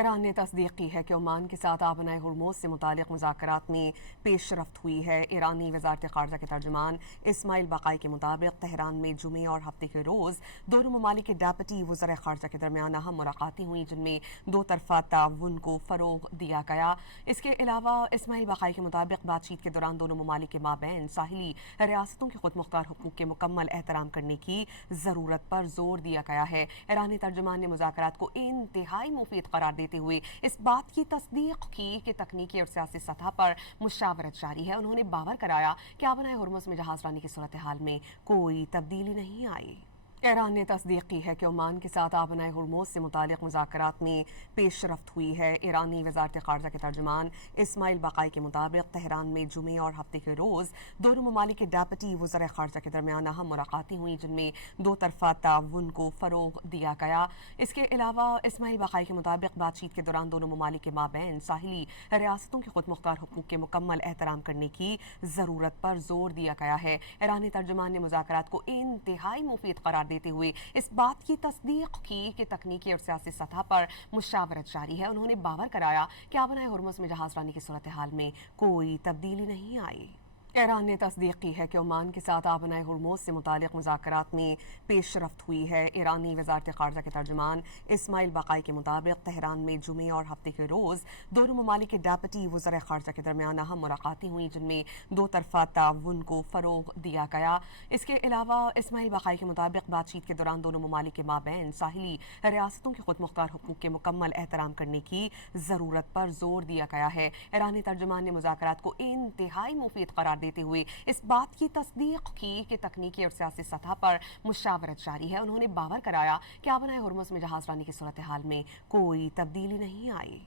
ایران نے تصدیق کی ہے کہ عمان کے ساتھ آبنائے ہرموز سے متعلق مذاکرات میں پیش رفت ہوئی ہے۔ ایرانی وزارت خارجہ کے ترجمان اسماعیل باقائی کے مطابق تہران میں جمعے اور ہفتے کے روز دونوں ممالک کے ڈیپٹی وزراء خارجہ کے درمیان اہم ملاقاتیں ہوئیں، جن میں دو طرفہ تعاون کو فروغ دیا گیا۔ اس کے علاوہ اسماعیل باقائی کے مطابق بات چیت کے دوران دونوں ممالک کے مابین ساحلی ریاستوں کے خود مختار حقوق کے مکمل احترام کرنے کی ضرورت پر زور دیا گیا ہے۔ ایرانی ترجمان نے مذاکرات کو انتہائی مفید قرار دیتے ہوئے اس بات کی تصدیق کی کہ تکنیکی اور سیاسی سطح پر مشاورت جاری ہے۔ انہوں نے باور کرایا کہ آبنائے ہرمز میں جہاز رانی کی صورتحال میں کوئی تبدیلی نہیں آئی۔ ایران نے تصدیق کی ہے کہ عمان کے ساتھ آبنائے ہرموز سے متعلق مذاکرات میں پیش رفت ہوئی ہے۔ ایرانی وزارت خارجہ کے ترجمان اسماعیل باقائی کے مطابق تہران میں جمعے اور ہفتے کے روز دونوں ممالک کے ڈیپٹی وزراء خارجہ کے درمیان اہم ملاقاتیں ہوئیں، جن میں دو طرفہ تعاون کو فروغ دیا گیا۔ اس کے علاوہ اسماعیل باقائی کے مطابق بات چیت کے دوران دونوں ممالک کے مابین ساحلی ریاستوں کے خود مختار حقوق کے مکمل احترام کرنے کی ضرورت پر زور دیا گیا ہے۔ ایرانی ترجمان نے مذاکرات کو انتہائی مفید قرار دیتے ہوئے اس بات کی تصدیق کی کہ تکنیکی اور سیاسی سطح پر مشاورت جاری ہے۔ انہوں نے باور کرایا کہ آبنائے ہرمز میں جہاز رانی کی صورتحال میں کوئی تبدیلی نہیں آئی۔ ایران نے تصدیق کی ہے کہ عمان کے ساتھ آبنائے ہرموز سے متعلق مذاکرات میں پیش رفت ہوئی ہے۔ ایرانی وزارت خارجہ کے ترجمان اسماعیل باقائی کے مطابق تہران میں جمعے اور ہفتے کے روز دونوں ممالک کے ڈیپٹی وزراء خارجہ کے درمیان اہم ملاقاتیں ہوئیں، جن میں دو طرفہ تعاون کو فروغ دیا گیا۔ اس کے علاوہ اسماعیل باقائی کے مطابق بات چیت کے دوران دونوں ممالک کے مابین ساحلی ریاستوں کے خود مختار حقوق کے مکمل احترام کرنے کی ضرورت پر زور دیا گیا ہے۔ ایرانی ترجمان نے مذاکرات کو انتہائی مفید قرار دیتے ہوئے اس بات کی تصدیق کی کہ تکنیکی اور سیاسی سطح پر مشاورت جاری ہے۔ انہوں نے باور کرایا کہ آبنائے ہرمز میں جہاز رانی کی صورتحال میں کوئی تبدیلی نہیں آئی۔